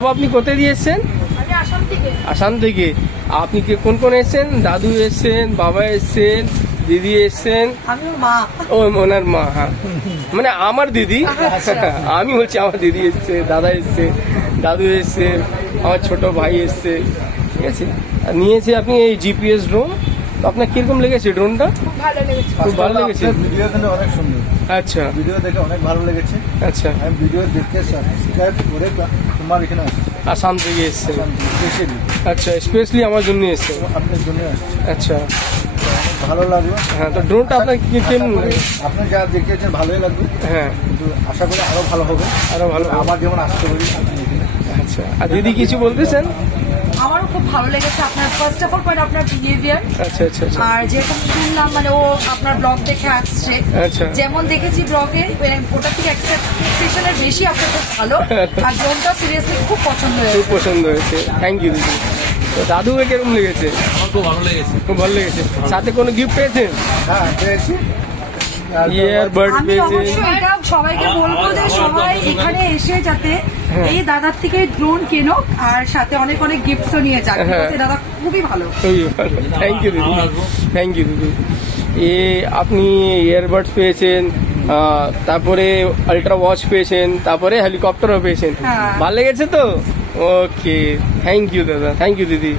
আপনি কোথায় দিয়ে এসছেন? আসাম থেকে। আপনি কোন কোন এসছেন? দাদু এসছেন, বাবা এসছেন, দিদি এসছেন, ও ওনার মা। হ্যাঁ মানে আমার দিদি, আমি বলছি আমার দিদি এসছে, দাদা এসছে, দাদু এসছে, আমার ছোট ভাই এসছে, ঠিক আছে। আর নিয়েছি আপনি এই জিপিএস ড্রোন। তো আপনার কিরকম লেগেছে ড্রোনটা? খুব ভালো লেগেছে। ভিডিও কিন্তু অনেক সুন্দর। আচ্ছা, ভিডিও দেখে অনেক ভালো লেগেছে। আচ্ছা, আমি ভিডিও দেখতে সাবস্ক্রাইব করে তোমার এখানে আসছি। আসাম থেকে এসছে? স্পেশালি। আচ্ছা, স্পেশালি আমার জন্য এসছে। আপনার জন্য আসছে। আচ্ছা, ভালো লাগলো। হ্যাঁ, তো ড্রোনটা আপনার কেমন? আপনি যা দেখিয়েছেন ভালোই লাগবে। হ্যাঁ, কিন্তু আশা করি আরো ভালো হবে, আরো ভালো। আমার যেমন আসতে পারি। আচ্ছা, আর দিদি কিছু বলতেছেন? আমারও খুব ভালো লেগেছে আপনার ফার্স্ট অফ অল পয়েন্ট আপনার বিহেভিয়ার। আচ্ছা আচ্ছা আচ্ছা। আর যেরকম শুনলাম মানে ও আপনার ব্লগ দেখে আসছে, আচ্ছা, যেমন দেখেছি ব্লগে ওটা থেকে এক্সপেকটেশনের বেশি আপনার খুব ভালো। আর ড্রোনটা সিরিয়াসলি খুব পছন্দ হয়েছে। খুব পছন্দ হয়েছে, থ্যাংক ইউ দিদি। তো দাদুকে কিরকম লেগেছে? আমার খুব ভালো লেগেছে। খুব ভালো লেগেছে। সাথে কোনো গিফট পেয়েছেন? হ্যাঁ পেয়েছি। ইয়ারবাড আমি পেয়েছেন? অবশ্যই এটা সবাইকে বলবো যে সবাই এখানে এসে যাতে এই দাদার থেকে ড্রোন কেনো আর সাথে অনেক অনেক গিফটসও নিয়ে যাক। দাদা খুবই ভালো। খুবই ভালো, থ্যাংক ইউ দিদি, থ্যাংক ইউ দিদি। আপনি ইয়ারবাডস পেয়েছেন, তারপরে আল্ট্রা ওয়াচ পেয়েছেন, তারপরে হেলিকপ্টারও পেয়েছেন। ভালো লেগেছে তো? ওকে, থ্যাংক ইউ দাদা, থ্যাংক ইউ দিদি।